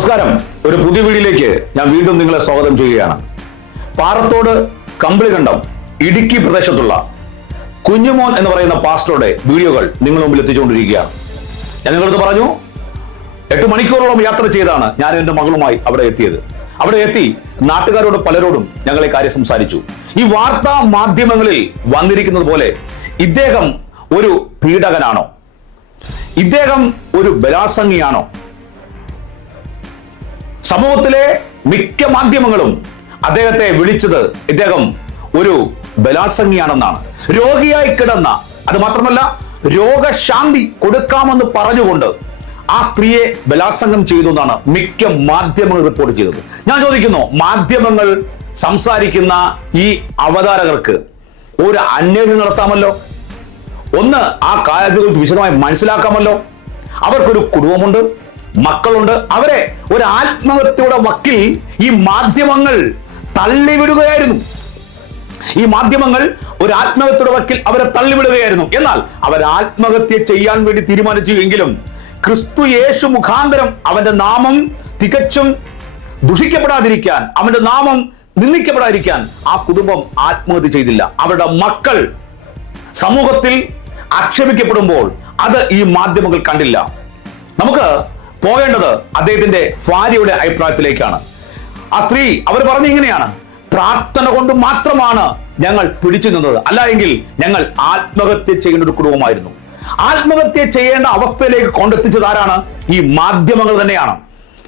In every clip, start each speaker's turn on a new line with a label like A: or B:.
A: നമസ്കാരം. ഒരു പുതിയ വീടിലേക്ക് ഞാൻ വീണ്ടും നിങ്ങളെ സ്വാഗതം ചെയ്യുകയാണ്. പാറത്തോട് കമ്പിളികണ്ടം ഇടുക്കി പ്രദേശത്തുള്ള കുഞ്ഞുമോൻ എന്ന് പറയുന്ന പാസ്റ്ററുടെ വീഡിയോകൾ നിങ്ങൾ മുമ്പിൽ എത്തിച്ചുകൊണ്ടിരിക്കുകയാണ്. ഞാൻ നിങ്ങളടുത്ത് പറഞ്ഞു എട്ട് മണിക്കൂറോളം യാത്ര ചെയ്താണ് ഞാൻ എന്റെ മകളുമായി അവിടെ എത്തിയത്. അവിടെ എത്തി നാട്ടുകാരോട് പലരോടും ഞങ്ങൾ ഈ കാര്യം സംസാരിച്ചു. ഈ വാർത്താ മാധ്യമങ്ങളിൽ വന്നിരിക്കുന്നത് പോലെ ഇദ്ദേഹം ഒരു പീഡകനാണോ? ഇദ്ദേഹം ഒരു ബലാസംഗിയാണോ സമൂഹത്തിലെ മിക്ക മാധ്യമങ്ങളും അദ്ദേഹത്തെ വിളിച്ചത് ഇദ്ദേഹം ഒരു ബലാത്സംഗിയാണെന്നാണ്. രോഗിയായി കിടന്ന അത് മാത്രമല്ല രോഗശാന്തി കൊടുക്കാമെന്ന് പറഞ്ഞുകൊണ്ട് ആ സ്ത്രീയെ ബലാത്സംഗം ചെയ്തു എന്നാണ് മിക്ക മാധ്യമങ്ങൾ റിപ്പോർട്ട് ചെയ്തത്. ഞാൻ ചോദിക്കുന്നു മാധ്യമങ്ങൾ സംസാരിക്കുന്ന ഈ അവതാരകർക്ക് ഒരു അന്വേഷണം നടത്താമല്ലോ? ഒന്ന് ആ കാര്യത്തിൽ വിശദമായി മനസ്സിലാക്കാമല്ലോ? അവർക്കൊരു കുടുംബമുണ്ട്? മക്കളുണ്ട്. അവരെ ഒരു ആത്മഹത്യയുടെ വക്കിൽ ഈ മാധ്യമങ്ങൾ തള്ളിവിടുകയായിരുന്നു. ഈ മാധ്യമങ്ങൾ ഒരു ആത്മഹത്യയുടെ വക്കിൽ അവരെ തള്ളിവിടുകയായിരുന്നു. എന്നാൽ അവർ ആത്മഹത്യ ചെയ്യാൻ വേണ്ടി തീരുമാനിച്ചു എങ്കിലും ക്രിസ്തു യേശു മുഖാന്തരം അവന്റെ നാമം തികച്ചും ദുഷിക്കപ്പെടാതിരിക്കാൻ അവന്റെ നാമം നിന്ദിക്കപ്പെടാതിരിക്കാൻ ആ കുടുംബം ആത്മഹത്യ ചെയ്തില്ല. അവരുടെ മക്കൾ സമൂഹത്തിൽ ആക്ഷേപിക്കപ്പെടുമ്പോൾ അത് ഈ മാധ്യമങ്ങൾ കണ്ടില്ല. നമുക്ക് പോകേണ്ടത് അദ്ദേഹത്തിന്റെ ഭാര്യയുടെ അഭിപ്രായത്തിലേക്കാണ്. ആ സ്ത്രീ അവർ പറഞ്ഞ ഇങ്ങനെയാണ്. പ്രാർത്ഥന കൊണ്ട് മാത്രമാണ് ഞങ്ങൾ പിടിച്ചു നിന്നത്. അല്ല എങ്കിൽ ഞങ്ങൾ ആത്മഹത്യ ചെയ്യേണ്ട ഒരു കുടുംബമായിരുന്നു. ആത്മഹത്യ ചെയ്യേണ്ട അവസ്ഥയിലേക്ക് കൊണ്ടെത്തിച്ചത് ആരാണ്? ഈ മാധ്യമങ്ങൾ തന്നെയാണ്.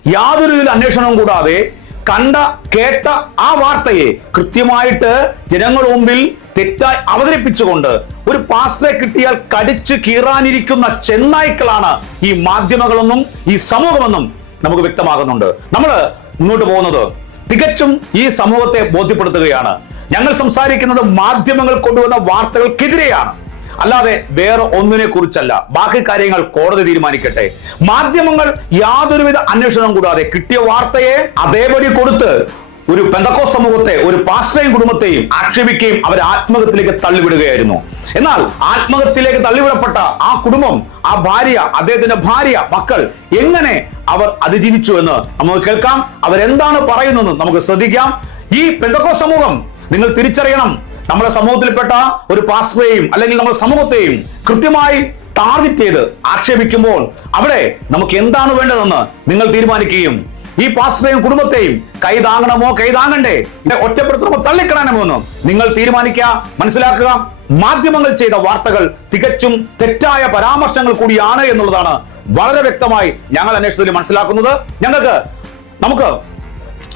A: യാതൊരു അന്വേഷണവും കൂടാതെ കണ്ട കേട്ട ആ വാർത്തയെ കൃത്യമായിട്ട് ജനങ്ങൾ മുമ്പിൽ തെറ്റായി അവതരിപ്പിച്ചുകൊണ്ട് ഒരു പാസ്റ്ററെ കിട്ടിയാൽ കടിച്ച് കീറാനിരിക്കുന്ന ചെന്നായ്ക്കളാണ് ഈ മാധ്യമങ്ങളെന്നും ഈ സമൂഹമെന്നും നമുക്ക് വ്യക്തമാകുന്നുണ്ട്. നമ്മൾ മുന്നോട്ട് പോകുന്നത് തികച്ചും ഈ സമൂഹത്തെ ബോധ്യപ്പെടുത്തുകയാണ്. ഞങ്ങൾ സംസാരിക്കുന്നത് മാധ്യമങ്ങൾ കൊണ്ടുവന്ന വാർത്തകൾക്കെതിരെയാണ്. അല്ലാതെ വേറെ ഒന്നിനെ കുറിച്ചല്ല. ബാക്കി കാര്യങ്ങൾ കോടതി തീരുമാനിക്കട്ടെ. മാധ്യമങ്ങൾ യാതൊരുവിധ അന്വേഷണം കൂടാതെ കിട്ടിയ വാർത്തയെ അതേപടി കൊടുത്ത് ഒരു പെന്തക്കോ സമൂഹത്തെ ഒരു പാസ്റ്റയും കുടുംബത്തെയും ആക്ഷേപിക്കുകയും അവർ ആത്മഹത്യയിലേക്ക് തള്ളിവിടുകയായിരുന്നു. എന്നാൽ ആത്മഹത്യയിലേക്ക് തള്ളിവിടപ്പെട്ട ആ കുടുംബം ആ ഭാര്യ അദ്ദേഹത്തിന്റെ ഭാര്യ മക്കൾ എങ്ങനെ അവർ അതിജീവിച്ചു എന്ന് നമുക്ക് കേൾക്കാം. അവരെന്താണ് പറയുന്നത് നമുക്ക് ശ്രദ്ധിക്കാം. ഈ പെന്തക്കോ സമൂഹം നിങ്ങൾ തിരിച്ചറിയണം. നമ്മുടെ സമൂഹത്തിൽപ്പെട്ട ഒരു പാസ്റ്ററെയും അല്ലെങ്കിൽ നമ്മുടെ സമൂഹത്തെയും കൃത്യമായി ടാർഗറ്റ് ചെയ്ത് ആക്ഷേപിക്കുമ്പോൾ അവിടെ നമുക്ക് എന്താണ് വേണ്ടതെന്ന് നിങ്ങൾ തീരുമാനിക്കുകയും ഈ പാസ്റ്ററെയും കുടുംബത്തെയും കൈ താങ്ങണമോ കൈ താങ്ങണ്ടേ ഇത് ഒറ്റപ്പെടുത്തണമോ തള്ളിക്കളയണമോ എന്ന് നിങ്ങൾ തീരുമാനിക്കുക മനസ്സിലാക്കുക മാധ്യമങ്ങൾ ചെയ്ത വാർത്തകൾ തികച്ചും തെറ്റായ പരാമർശങ്ങൾ കൂടിയാണ് എന്നുള്ളതാണ് വളരെ വ്യക്തമായി ഞങ്ങൾ അന്വേഷണത്തിൽ മനസ്സിലാക്കുന്നത്. ഞങ്ങൾക്ക് നമുക്ക്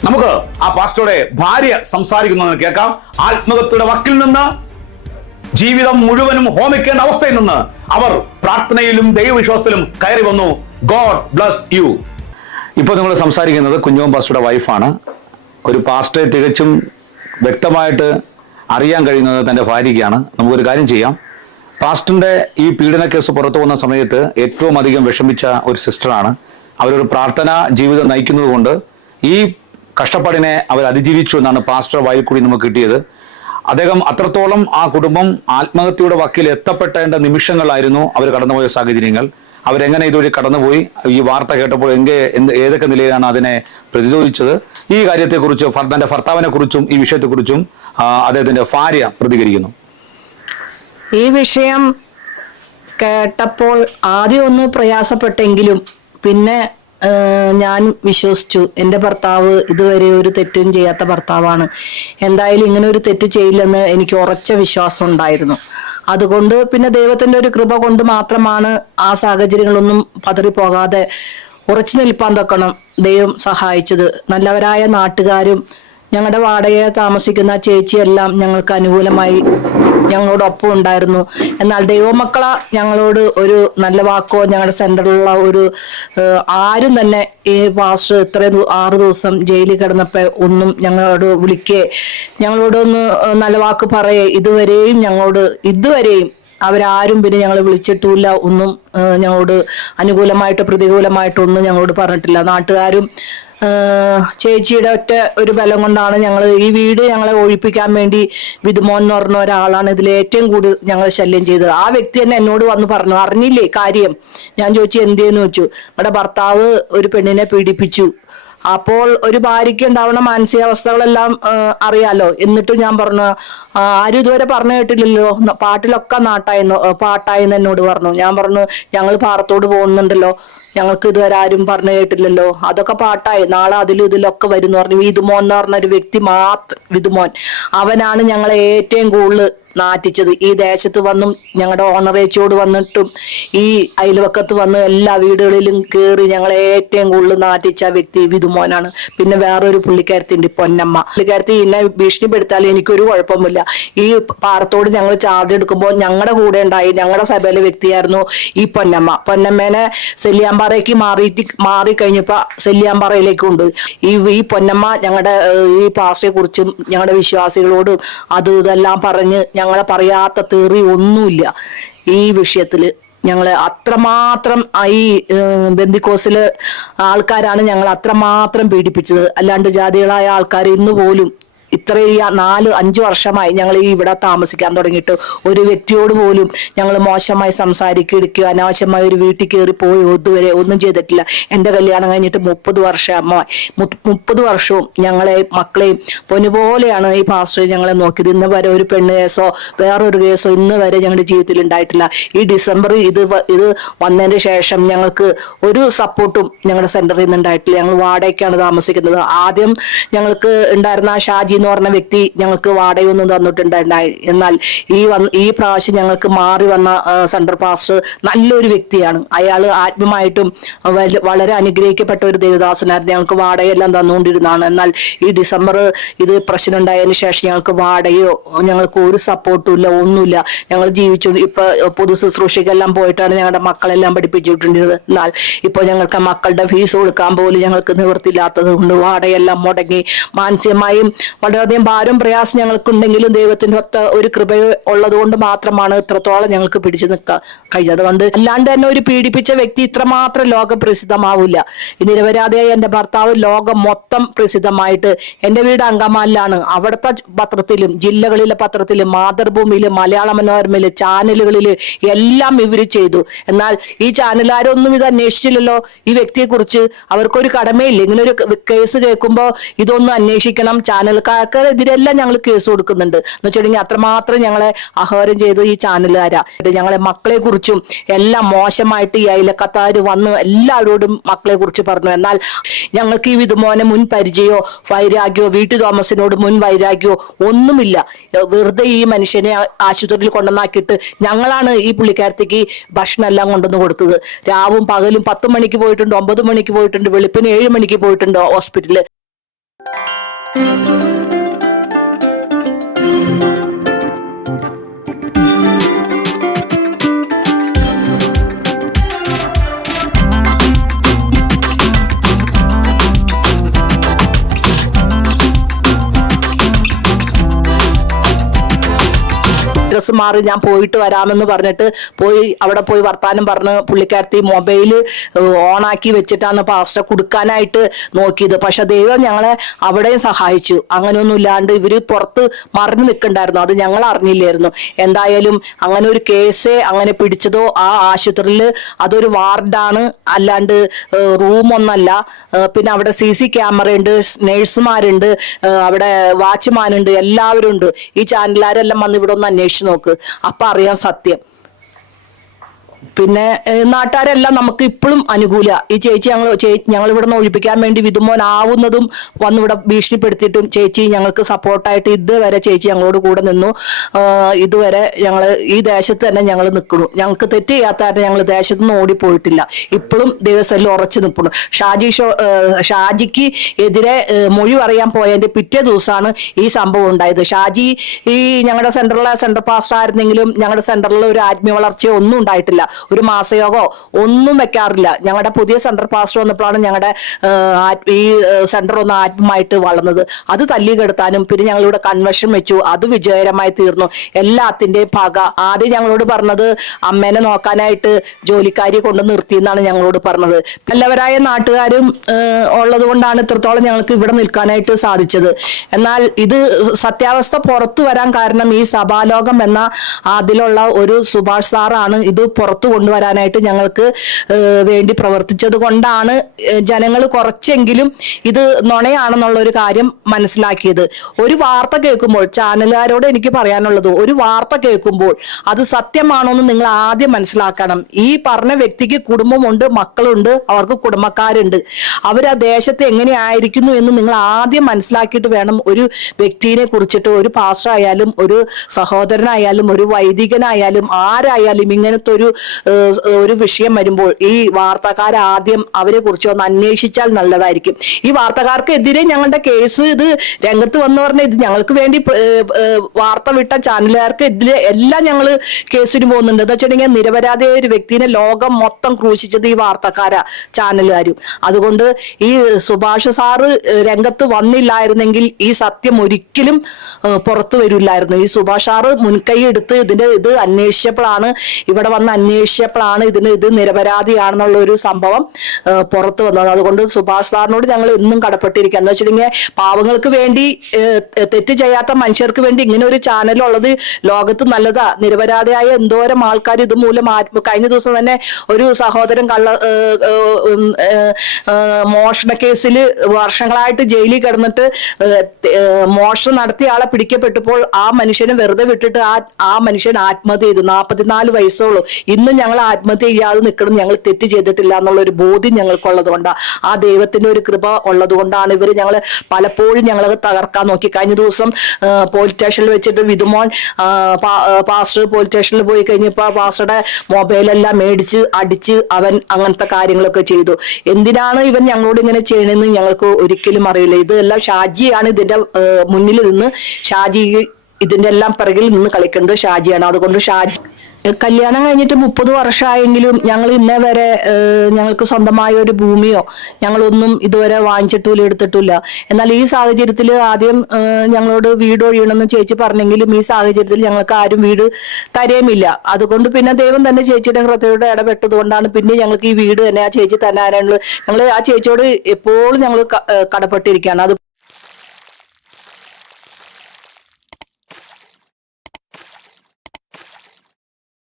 A: നമുക്ക് ആ പാസ്റ്ററുടെ ഭാര്യ സംസാരിക്കുന്നത് കേൾക്കാം. ആത്മഹത്യയുടെ വക്കിൽ നിന്ന് ജീവിതം മുഴുവനും ഹോമിക്കേണ്ട അവസ്ഥയിൽ നിന്ന് അവർ പ്രാർത്ഥനയിലും ദൈവവിശ്വാസത്തിലും കയറി വന്നു. God bless you. ഇപ്പോൾ നിങ്ങൾ സംസാരിക്കുന്നത് കുഞ്ഞോം പാസ്റ്ററുടെ വൈഫാണ്. ഒരു പാസ്റ്ററെ തികച്ചും വ്യക്തമായിട്ട് അറിയാൻ കഴിയുന്നത് തന്റെ ഭാര്യയ്ക്കാണ്. നമുക്കൊരു കാര്യം ചെയ്യാം. പാസ്റ്ററിന്റെ ഈ പീഡന കേസ് പുറത്തു വന്ന സമയത്ത് ഏറ്റവും അധികം വിഷമിച്ച ഒരു സിസ്റ്ററാണ്. അവരൊരു പ്രാർത്ഥന ജീവിതം നയിക്കുന്നത് കൊണ്ട് ഈ കഷ്ടപ്പാടിനെ അവർ അതിജീവിച്ചു എന്നാണ് പാസ്റ്റർ വായിൽ കൂടി നമുക്ക് കിട്ടിയത്. അദ്ദേഹം അത്രത്തോളം ആ കുടുംബം ആത്മഹത്യയുടെ വക്കിൽ എത്തപ്പെട്ടേണ്ട നിമിഷങ്ങളായിരുന്നു അവർ കടന്നുപോയ സാഹചര്യങ്ങൾ. അവരെങ്ങനെ ഇതുവഴി കടന്നുപോയി? ഈ വാർത്ത കേട്ടപ്പോൾ എങ്കെ എന്ത് ഏതൊക്കെ നിലയിലാണ് അതിനെ പ്രതിരോധിച്ചത്? ഈ കാര്യത്തെക്കുറിച്ച് തന്റെ ഭർത്താവിനെ കുറിച്ചും ഈ വിഷയത്തെക്കുറിച്ചും അദ്ദേഹത്തിന്റെ ഭാര്യ പ്രതികരിക്കുന്നു.
B: ഈ വിഷയം കേട്ടപ്പോൾ ആദ്യം ഒന്ന് പ്രയാസപ്പെട്ടെങ്കിലും പിന്നെ ഞാൻ വിശ്വസിച്ചു. എന്റെ ഭർത്താവ് ഇതുവരെ ഒരു തെറ്റും ചെയ്യാത്ത ഭർത്താവാണ്. എന്തായാലും ഇങ്ങനെ ഒരു തെറ്റ് ചെയ്യില്ലെന്ന് എനിക്ക് ഉറച്ച വിശ്വാസം ഉണ്ടായിരുന്നു. അതുകൊണ്ട് പിന്നെ ദൈവത്തിന്റെ ഒരു കൃപ കൊണ്ട് മാത്രമാണ് ആ സാഹചര്യങ്ങളൊന്നും പതറിപ്പോകാതെ ഉറച്ചു നിൽപ്പാൻ തൊക്കണം ദൈവം സഹായിച്ചത്. നല്ലവരായ നാട്ടുകാരും ഞങ്ങളുടെ വാടകയെ താമസിക്കുന്ന ചേച്ചിയെല്ലാം ഞങ്ങൾക്ക് അനുകൂലമായി ഞങ്ങളോടൊപ്പം ഉണ്ടായിരുന്നു. എന്നാൽ ദൈവമക്കള ഞങ്ങളോട് ഒരു നല്ല വാക്കോ ഞങ്ങളുടെ സെന്ററിലുള്ള ഒരു ആരും തന്നെ ഈ പാസ്റ്റർ ഇത്രയും ആറ് ദിവസം ജയിലിൽ കിടന്നപ്പോൾ ഒന്നും ഞങ്ങളോട് വിളിക്കേ. ഞങ്ങളോടൊന്ന് നല്ല വാക്ക് പറയേ. ഇതുവരെയും ഞങ്ങളോട് ഇതുവരെയും അവരാരും പിന്നെ ഞങ്ങൾ വിളിച്ചിട്ടില്ല ഒന്നും ഞങ്ങളോട് അനുകൂലമായിട്ട് പ്രതികൂലമായിട്ടൊന്നും ഞങ്ങളോട് പറഞ്ഞിട്ടില്ല. നാട്ടുകാരും ചേച്ചിയുടെ ഒറ്റ ഒരു ബലം കൊണ്ടാണ് ഞങ്ങൾ ഈ വീട് ഞങ്ങളെ ഒഴിപ്പിക്കാൻ വേണ്ടി വിധുമോൻ എന്ന് പറഞ്ഞ ഒരാളാണ് ഇതിൽ ഏറ്റവും കൂടുതൽ ഞങ്ങൾ ശല്യം ചെയ്തത്. ആ വ്യക്തി തന്നെ എന്നോട് വന്ന് പറഞ്ഞു അറിഞ്ഞില്ലേ കാര്യം? ഞാൻ ചോദിച്ചു എന്തെന്ന് വെച്ചു നമ്മുടെ ഭർത്താവ് ഒരു പെണ്ണിനെ പീഡിപ്പിച്ചു. അപ്പോൾ ഒരു ഭാര്യയ്ക്ക് ഉണ്ടാവുന്ന മാനസികാവസ്ഥകളെല്ലാം അറിയാലോ. എന്നിട്ടും ഞാൻ പറഞ്ഞു ആരും ഇതുവരെ പറഞ്ഞു കേട്ടില്ലല്ലോ. പാട്ടിലൊക്കെ നാട്ടായെന്ന് പാട്ടായെന്ന് എന്നോട് പറഞ്ഞു. ഞാൻ പറഞ്ഞു ഞങ്ങൾ പാറത്തോട് പോകുന്നുണ്ടല്ലോ. ഞങ്ങൾക്ക് ഇതുവരെ ആരും പറഞ്ഞു കേട്ടില്ലല്ലോ. അതൊക്കെ പാട്ടായി. നാളെ അതിലും ഇതിലൊക്കെ വരും എന്ന് പറഞ്ഞു. വിതുമോൻ എന്ന് പറഞ്ഞ ഒരു വ്യക്തി മാത്രം വിതുമോൻ അവനാണ് ഞങ്ങളെ ഏറ്റവും കൂടുതൽ നാറ്റിച്ചത്. ഈ ദേശത്ത് വന്നും ഞങ്ങളുടെ ഓണറേച്ചോട് വന്നിട്ടും ഈ അയൽവക്കത്ത് വന്ന് എല്ലാ വീടുകളിലും കയറി ഞങ്ങളെ ഏറ്റവും കൂടുതൽ നാറ്റിച്ച വ്യക്തി വിധുമോനാണ്. പിന്നെ വേറൊരു പുള്ളിക്കാരത്തിന്റെ പൊന്നമ്മ. പുള്ളിക്കാരത്തി എന്നെ ഭീഷണിപ്പെടുത്താലും എനിക്കൊരു കുഴപ്പമില്ല ഈ പാറത്തോട് ഞങ്ങൾ ചാർജ് എടുക്കുമ്പോൾ ഞങ്ങളുടെ കൂടെ ഉണ്ടായി ഞങ്ങളുടെ സഭയിലെ വ്യക്തിയായിരുന്നു ഈ പൊന്നമ്മ. പൊന്നമ്മേനെ സെല്ലിയാമ്പാറയ്ക്ക് മാറിയിട്ട് മാറി കഴിഞ്ഞപ്പോൾ സെല്ലിയാമ്പാറയിലേക്ക് ഉണ്ട് ഈ ഈ പൊന്നമ്മ ഞങ്ങളുടെ ഈ പാസയെ കുറിച്ചും ഞങ്ങളുടെ വിശ്വാസികളോടും അതും ഇതെല്ലാം പറഞ്ഞ് ഞങ്ങളെ പറയാത്ത തെറി ഒന്നുമില്ല. ഈ വിഷയത്തിൽ ഞങ്ങളെ അത്രമാത്രം ഈ ബന്ദിക്കോസിലെ ആൾക്കാരാണ് ഞങ്ങൾ അത്രമാത്രം പീഡിപ്പിച്ചത്. അല്ലാണ്ട് ജാതികളായ ആൾക്കാർ ഇന്ന് പോലും ഇത്രയും നാല് അഞ്ച് വർഷമായി ഞങ്ങൾ ഈ ഇവിടെ താമസിക്കാൻ തുടങ്ങിയിട്ട് ഒരു വ്യക്തിയോട് പോലും ഞങ്ങൾ മോശമായി സംസാരിക്കുകയോ അനാവശ്യമായി ഒരു വീട്ടിൽ കയറി പോയി ഇതുവരെ ഒന്നും ചെയ്തിട്ടില്ല. എന്റെ കല്യാണം കഴിഞ്ഞിട്ട് മുപ്പത് വർഷമായി. മുപ്പത് വർഷവും ഞങ്ങളെ മക്കളെയും പൊന്നുപോലെയാണ് ഈ പാസ്റ്റർ ഞങ്ങളെ നോക്കിയത്. ഇന്ന് വരെ ഒരു പെണ്ണ് കേസോ വേറൊരു കേസോ ഇന്ന് വരെ ഞങ്ങളുടെ ജീവിതത്തിൽ ഉണ്ടായിട്ടില്ല. ഈ ഡിസംബർ ഇത് ഇത് വന്നതിന് ശേഷം ഞങ്ങൾക്ക് ഒരു സപ്പോർട്ടും ഞങ്ങളുടെ സെന്ററിൽ നിന്ന് ഉണ്ടായിട്ടില്ല. ഞങ്ങൾ വാടകയ്ക്കാണ് താമസിക്കുന്നത്. ആദ്യം ഞങ്ങൾക്ക് ഉണ്ടായിരുന്ന ഷാജി എന്ന് പറഞ്ഞ വ്യക്തി ഞങ്ങൾക്ക് വാടകയൊന്നും തന്നിട്ടുണ്ടായി എന്നാൽ ഈ വന്ന് ഈ പ്രാവശ്യം ഞങ്ങൾക്ക് മാറി വന്ന സെൻട്രൽ പാസ്റ്റർ നല്ലൊരു വ്യക്തിയാണ്. അയാൾ ആത്മമായിട്ടും വളരെ അനുഗ്രഹിക്കപ്പെട്ട ഒരു ദേവദാസനായിരുന്നു. ഞങ്ങൾക്ക് വാടകയെല്ലാം തന്നുകൊണ്ടിരുന്നതാണ്. എന്നാൽ ഈ ഡിസംബർ ഇത് പ്രശ്നം ഉണ്ടായതിനു ശേഷം ഞങ്ങൾക്ക് വാടകയോ ഞങ്ങൾക്ക് ഒരു സപ്പോർട്ടും ഇല്ല ഒന്നുമില്ല. ഞങ്ങൾ ജീവിച്ചു ഇപ്പൊ പൊതു ശുശ്രൂഷയ്ക്കെല്ലാം പോയിട്ടാണ് ഞങ്ങളുടെ മക്കളെല്ലാം പഠിപ്പിച്ചിട്ടുണ്ടിരുന്നത് എന്നാൽ ഇപ്പോൾ ഞങ്ങൾക്ക് മക്കളുടെ ഫീസ് കൊടുക്കാൻ പോലും ഞങ്ങൾക്ക് നിവൃത്തിയില്ലാത്തത് കൊണ്ട് വാടകയെല്ലാം മുടങ്ങി. മാനസികമായും വളരെയധികം ഭാരം പ്രയാസം ഞങ്ങൾക്കുണ്ടെങ്കിലും ദൈവത്തിന്റെ ഒത്ത ഒരു കൃപ ഉള്ളത് കൊണ്ട് മാത്രമാണ് ഇത്രത്തോളം ഞങ്ങൾക്ക് പിടിച്ചു നിൽക്കാൻ കഴിഞ്ഞത്. അതുകൊണ്ട് അല്ലാണ്ട് തന്നെ ഒരു പീഡിപ്പിച്ച വ്യക്തി ഇത്രമാത്രം ലോക പ്രസിദ്ധമാവില്ല. ഈ എന്റെ ഭർത്താവ് ലോകം മൊത്തം പ്രസിദ്ധമായിട്ട് എന്റെ വീട് അങ്കമാലിലാണ്. അവിടുത്തെ പത്രത്തിലും ജില്ലകളിലെ പത്രത്തിലും മാതൃഭൂമിയിലും മലയാള മനോരമയിൽ ചാനലുകളിൽ എല്ലാം ഇവർ ചെയ്തു. എന്നാൽ ഈ ചാനലുകാരൊന്നും ഇത് അന്വേഷിച്ചില്ലല്ലോ? ഈ വ്യക്തിയെ കുറിച്ച് അവർക്കൊരു കടമയില്ല. ഇങ്ങനെ ഒരു കേസ് കേൾക്കുമ്പോൾ ഇതൊന്നും അന്വേഷിക്കണം. ചാനൽക്കാർക്കെതിരെല്ലാം ഞങ്ങൾ കേസ് കൊടുക്കുന്നുണ്ട്. എന്ന് വെച്ചിട്ടുണ്ടെങ്കിൽ അത്രമാത്രം ഞങ്ങളെ അഹോരം ചെയ്ത് ഈ ചാനലുകാരാ. ഞങ്ങളെ മക്കളെ കുറിച്ചും എല്ലാം മോശമായിട്ട് ഈ അയലക്കത്താർ വന്ന് എല്ലാവരോടും മക്കളെ കുറിച്ച് പറഞ്ഞു. എന്നാൽ ഞങ്ങൾക്ക് ഈ വിധമോനെ മുൻ പരിചയമോ വൈരാഗ്യോ വീട്ടു തോമസിനോട് മുൻ വൈരാഗ്യോ ഒന്നുമില്ല. വെറുതെ ഈ മനുഷ്യനെ ആശുപത്രിയിൽ കൊണ്ടുവന്നാക്കിയിട്ട് ഞങ്ങളാണ് ഈ പുള്ളിക്കാരത്തേക്ക് ഭക്ഷണം എല്ലാം കൊണ്ടുവന്ന് കൊടുത്തത്. രാവും പകലും പത്ത് മണിക്ക് പോയിട്ടുണ്ട് ഒമ്പത് മണിക്ക് പോയിട്ടുണ്ട് വെളുപ്പിന് ഏഴ് മണിക്ക് പോയിട്ടുണ്ട് ഹോസ്പിറ്റലിൽ മാറി ഞാൻ പോയിട്ട് വരാമെന്ന് പറഞ്ഞിട്ട് പോയി അവിടെ പോയി വർത്താനം പറഞ്ഞ് പുള്ളിക്കാരത്തി മൊബൈൽ ഓണാക്കി വെച്ചിട്ടാണ് പാസ്റ്റർ കൊടുക്കാനായിട്ട് നോക്കിയത്. പക്ഷെ ദൈവം ഞങ്ങളെ അവിടെയും സഹായിച്ചു. അങ്ങനെയൊന്നും ഇല്ലാണ്ട് ഇവർ പുറത്ത് മറിഞ്ഞു നിൽക്കണ്ടായിരുന്നു. അത് ഞങ്ങൾ അറിഞ്ഞില്ലായിരുന്നു. എന്തായാലും അങ്ങനെ ഒരു കേസ് അങ്ങനെ പിടിച്ചതോ ആ ആശുപത്രിയിൽ അതൊരു വാർഡാണ്. അല്ലാണ്ട് റൂമൊന്നല്ല പിന്നെ അവിടെ സി സി ക്യാമറ ഉണ്ട് നേഴ്സുമാരുണ്ട് അവിടെ വാച്ച്മാനുണ്ട് എല്ലാവരും ഉണ്ട് ഈ ചാനലുകാരെല്ലാം വന്ന് ഇവിടെ ഒന്ന് അന്വേഷിച്ച് അപ്പൊ അറിയാം സത്യം. പിന്നെ നാട്ടുകാരെല്ലാം നമുക്ക് ഇപ്പോഴും അനുകൂല. ഈ ചേച്ചി ഞങ്ങൾ ഞങ്ങൾ ഇവിടെ നിന്ന് ഒഴിപ്പിക്കാൻ വേണ്ടി വിതുമോനാവുന്നതും വന്ന് ഇവിടെ ഭീഷണിപ്പെടുത്തിയിട്ടും ചേച്ചി ഞങ്ങൾക്ക് സപ്പോർട്ടായിട്ട് ഇതുവരെ ചേച്ചി ഞങ്ങളോട് കൂടെ നിന്നു. ഇതുവരെ ഞങ്ങൾ ഈ ദേശത്ത് തന്നെ ഞങ്ങൾ നിൽക്കുന്നു ഞങ്ങൾക്ക് തെറ്റ് ചെയ്യാത്ത ഞങ്ങൾ ദേശത്ത് നിന്ന് ഓടിപ്പോയിട്ടില്ല. ഇപ്പോഴും ദേവസ്ഥലിൽ ഉറച്ചു നിൽക്കുന്നു. ഷാജി ഷോ ഷാജിക്ക് എതിരെ മൊഴി പറയാൻ പോയതിന്റെ പിറ്റേ ദിവസമാണ് ഈ സംഭവം ഉണ്ടായത്. ഷാജി ഈ ഞങ്ങളുടെ സെന്ററിലെ സെന്റർ പാസ്റ്റർ ആയിരുന്നെങ്കിലും ഞങ്ങളുടെ സെന്ററിൽ ഒരു ആത്മീയ വളർച്ചയോ ഒന്നും ഉണ്ടായിട്ടില്ല. ഒരു മാസയോഗോ ഒന്നും വെക്കാറില്ല. ഞങ്ങളുടെ പുതിയ സെൻട്രൽ പാസ്റ്റർ വന്നപ്പോഴാണ് ഞങ്ങളുടെ ഈ സെന്റർ ഒന്ന് ആത്മമായിട്ട് വളർന്നത്. അത് തല്ലി കെടുത്താനും പിന്നെ ഞങ്ങളിവിടെ കൺവെൻഷൻ വെച്ചു. അത് വിജയകരമായി തീർന്നു. എല്ലാത്തിന്റെയും പക. ആദ്യം ഞങ്ങളോട് പറഞ്ഞത് അമ്മേനെ നോക്കാനായിട്ട് ജോലിക്കാരി കൊണ്ട് നിർത്തി എന്നാണ് ഞങ്ങളോട് പറഞ്ഞത്. നല്ലവരായ നാട്ടുകാരും ഉള്ളത് കൊണ്ടാണ് ഇത്രത്തോളം ഞങ്ങൾക്ക് ഇവിടെ നിൽക്കാനായിട്ട് സാധിച്ചത്. എന്നാൽ ഇത് സത്യാവസ്ഥ പുറത്തു വരാൻ കാരണം ഈ സഭാലോകം എന്ന അതിലുള്ള ഒരു സുഭാഷ് സാറാണ് ഇത് പുറത്തു കൊണ്ടുവരാനായിട്ട് ഞങ്ങൾക്ക് വേണ്ടി പ്രവർത്തിച്ചത് കൊണ്ടാണ് ജനങ്ങൾ കുറച്ചെങ്കിലും ഇത് നുണയാണെന്നുള്ള ഒരു കാര്യം മനസ്സിലാക്കിയത്. ഒരു വാർത്ത കേൾക്കുമ്പോൾ ചാനലുകാരോട് എനിക്ക് പറയാനുള്ളത് ഒരു വാർത്ത കേൾക്കുമ്പോൾ അത് സത്യമാണോ എന്ന് നിങ്ങൾ ആദ്യം മനസ്സിലാക്കണം. ഈ പറഞ്ഞ വ്യക്തിക്ക് കുടുംബമുണ്ട് മക്കളുണ്ട് അവർക്ക് കുടുംബക്കാരുണ്ട്. അവർ ആ ദേശത്ത് എങ്ങനെയായിരിക്കുന്നു എന്ന് നിങ്ങൾ ആദ്യം മനസ്സിലാക്കിയിട്ട് വേണം ഒരു വ്യക്തിയെ കുറിച്ചിട്ട് ഒരു പാസ്റ്റർ ആയാലും ഒരു സഹോദരനായാലും ഒരു വൈദികനായാലും ആരായാലും ഇങ്ങനത്തെ ഒരു ഒരു വിഷയം വരുമ്പോൾ ഈ വാർത്തക്കാർ ആദ്യം അവരെ കുറിച്ച് ഒന്ന് അന്വേഷിച്ചാൽ നല്ലതായിരിക്കും. ഈ വാർത്തക്കാർക്കെതിരെ ഞങ്ങളുടെ കേസ് ഇത് രംഗത്ത് വന്നു പറഞ്ഞാൽ ഇത് ഞങ്ങൾക്ക് വേണ്ടി വാർത്ത വിട്ട ചാനലുകാർക്ക് എതിരെ എല്ലാം ഞങ്ങൾ കേസിന് പോകുന്നുണ്ട്. എന്താ വെച്ചിട്ടുണ്ടെങ്കിൽ നിരപരാധിയായ ഒരു വ്യക്തിനെ ലോകം മൊത്തം ക്രൂശിച്ചത് ഈ വാർത്തക്കാരാ ചാനലുകാരും. അതുകൊണ്ട് ഈ സുഭാഷ് സാറ് രംഗത്ത് വന്നില്ലായിരുന്നെങ്കിൽ ഈ സത്യം ഒരിക്കലും പുറത്തു വരില്ലായിരുന്നു. ഈ സുഭാഷ് സാറ് മുൻകൈ എടുത്ത് ഇതിന്റെ ഇത് അന്വേഷിച്ചപ്പോഴാണ് ഇവിടെ വന്ന് അന്വേഷിച്ചപ്പോഴാണ് ഇതിന് ഇത് നിരപരാധിയാണെന്നുള്ള ഒരു സംഭവം പുറത്തു വന്നത്. അതുകൊണ്ട് സുഭാഷ് സാറിനോട് ഞങ്ങൾ എന്നും കടപ്പെട്ടിരിക്കുക എന്ന് വെച്ചിട്ടുണ്ടെങ്കിൽ പാവങ്ങൾക്ക് വേണ്ടി തെറ്റ് ചെയ്യാത്ത മനുഷ്യർക്ക് വേണ്ടി ഇങ്ങനെ ഒരു ചാനൽ ഉള്ളത് ലോകത്ത് നല്ലതാ. നിരപരാധിയായ എന്തോരം ആൾക്കാർ ഇതുമൂലം ആത്മ കഴിഞ്ഞ ദിവസം തന്നെ ഒരു സഹോദരൻ കള്ള മോഷണ കേസിൽ വർഷങ്ങളായിട്ട് ജയിലിൽ കിടന്നിട്ട് മോഷണം നടത്തിയ ആളെ പിടിക്കപ്പെട്ടപ്പോൾ ആ മനുഷ്യനെ വെറുതെ വിട്ടിട്ട് ആ ആ മനുഷ്യൻ ആത്മഹത്യ ചെയ്തു. നാൽപ്പത്തിനാല് വയസ്സോളൂ ഇന്നും ഞങ്ങൾ ആത്മഹത്യ ചെയ്യാതെ നിൽക്കണം ഞങ്ങൾ തെറ്റ് ചെയ്തിട്ടില്ല എന്നുള്ള ഒരു ബോധ്യം ഞങ്ങൾക്കുള്ളത് കൊണ്ടാണ് ആ ദൈവത്തിന്റെ ഒരു കൃപ ഉള്ളത് കൊണ്ടാണ് ഇവർ ഞങ്ങൾ പലപ്പോഴും ഞങ്ങളത് തകർക്കാൻ നോക്കി. കഴിഞ്ഞ ദിവസം പോലീസ് സ്റ്റേഷനിൽ വെച്ചിട്ട് ആ, പാസ്റ്റർ പോലീസ് സ്റ്റേഷനിൽ പോയി കഴിഞ്ഞപ്പോൾ പാസ്റ്ററുടെ മൊബൈലെല്ലാം മേടിച്ച് അടിച്ച് അവൻ അങ്ങനത്തെ കാര്യങ്ങളൊക്കെ ചെയ്തു. എന്തിനാണ് ഇവൻ ഞങ്ങളോട് ഇങ്ങനെ ചെയ്യണമെന്ന് ഞങ്ങൾക്ക് ഒരിക്കലും അറിയില്ല. ഇതെല്ലാം ഷാജിയാണ് ഇതിന്റെ മുന്നിൽ നിന്ന് ഷാജി ഇതിന്റെ എല്ലാം പിറകിൽ നിന്ന് കളിക്കുന്നത് ഷാജിയാണ്. അതുകൊണ്ട് ഷാജി കല്യാണം കഴിഞ്ഞിട്ട് മുപ്പത് വർഷമായെങ്കിലും ഞങ്ങൾ ഇന്നേ വരെ ഞങ്ങൾക്ക് സ്വന്തമായ ഒരു ഭൂമിയോ ഞങ്ങളൊന്നും ഇതുവരെ വാങ്ങിച്ചിട്ടില്ല എടുത്തിട്ടില്ല. എന്നാൽ ഈ സാഹചര്യത്തിൽ ആദ്യം ഞങ്ങളോട് വീട് ഒഴിയണമെന്ന് ചേച്ചി പറഞ്ഞെങ്കിലും ഈ സാഹചര്യത്തിൽ ഞങ്ങൾക്ക് ആരും വീട് തരയുമില്ല അതുകൊണ്ട് പിന്നെ ദൈവം തന്നെ ചേച്ചിയുടെ ഹൃദയത്തോട് ഇടപെട്ടതുകൊണ്ടാണ് പിന്നെ ഞങ്ങൾക്ക് ഈ വീട് തന്നെ ആ ചേച്ചി തന്നെ ആരാണുള്ളത്. ഞങ്ങൾ ആ ചേച്ചിയോട് എപ്പോഴും ഞങ്ങൾ കടപ്പെട്ടിരിക്കുകയാണ്. അത്